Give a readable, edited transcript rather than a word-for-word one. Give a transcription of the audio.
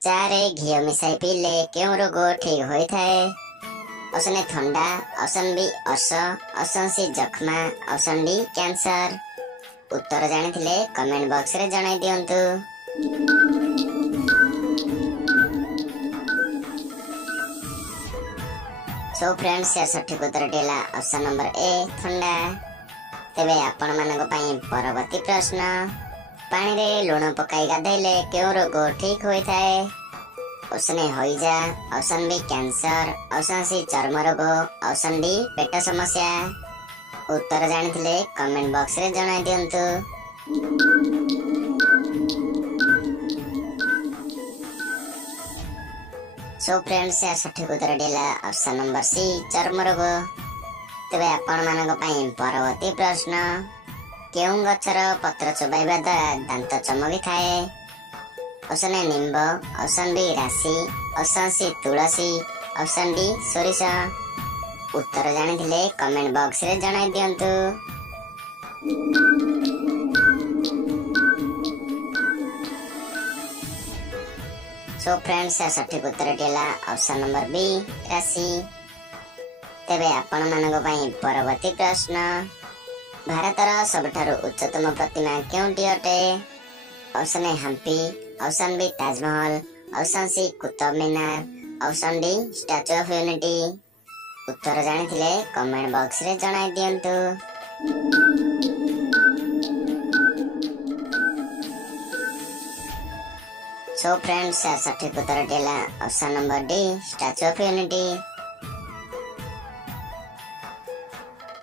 ଚାରେ ଘିଅ ମିଶାଇ ପିଇଲେ କେଉଁ ରୋଗ ଠିକ୍ ହୋଇଥାଏ? ଅପସନ୍ ଏ ଥଣ୍ଡା, ଅପସନ୍ ବି ଅର୍ଶ, ଅପସନ୍ ସି ଯକ୍ଷ୍ମା, ଅପସନ୍ ଡି କ୍ୟାନ୍ସର। ଉତ୍ତର ଜାଣିଥିଲେ କମେଣ୍ଟ ବକ୍ସରେ ଜଣାଇ ଦିଅନ୍ତୁ। ସୋ ଫ୍ରେଣ୍ଡସ୍, या ସଠିକ ଉତ୍ତରଟି ହେଲା ଅପସନ୍ ନମ୍ବର ଏ ଥଣ୍ଡା। ତେବେ ଆପଣମାନଙ୍କ ପାଇଁ ପରବର୍ତ୍ତୀ ପ୍ରଶ୍ନ, ପାଣିରେ ଲୁଣ ପକାଇ ଗାଧୋଇଲେ କେଉଁ ରୋଗ ଠିକ୍ ହୋଇଥାଏ? ଅପସନ୍ ଏ ହଇଜା, option B cancer, option C ଚର୍ମ ରୋଗ, ଅପସନ୍ ଡି ପେଟ ସମସ୍ୟା। ଉତ୍ତର ଜାଣିଥିଲେ କମେଣ୍ଟ ବକ୍ସରେ ଜଣାଇ ଦିଅନ୍ତୁ। ସୋ ଫ୍ରେଣ୍ଡସ୍, या ସଠିକ ଉତ୍ତରଟି ହେଲା ଅପସନ୍ ନମ୍ବର ସି ଚର୍ମ ରୋଗ। ତେବେ ଆପଣମାନଙ୍କ ପାଇଁ ପରବର୍ତ୍ତୀ ପ୍ରଶ୍ନ, କେଉଁ ଗଛର ପତ୍ର ଚୋବାଇବା ଦ୍ୱାରା ଦାନ୍ତ ଚମକିଥାଏ? ଅପସନ୍ ଏ ନିମ୍ବ, ଅପସନ୍ ବି ରାଶି, ଅପସନ୍ ସି ତୁଳସୀ, ଅପସନ୍ ଡି ସୋରିଷ। ଉତ୍ତର ଜାଣିଥିଲେ କମେଣ୍ଟ ବକ୍ସରେ ଜଣାଇ ଦିଅନ୍ତୁ। ସୋ ଫ୍ରେଣ୍ଡସ୍, या ସଠିକ ଉତ୍ତରଟି ହେଲା ଅପସନ୍ ନମ୍ବର ବି ରାଶି। ତେବେ ଆପଣମାନଙ୍କ ପାଇଁ ପରବର୍ତ୍ତୀ ପ୍ରଶ୍ନ, ଭାରତର ସବୁଠାରୁ ଉଚ୍ଚତମ ପ୍ରତିମା କେଉଁଠି ଅଟେ? Option A Hampi, option B Taj Mahal, option C Qutub Minar, option D Statue of Unity. ଉତ୍ତର ଜାଣିଥିଲେ କମେଣ୍ଟ ବକ୍ସରେ ଜଣାଇ ଦିଅନ୍ତୁ। ସୋ ଫ୍ରେଣ୍ଡସ୍, ସଠିକ ଉତ୍ତରଟି ହେଲା option number D Statue of unity.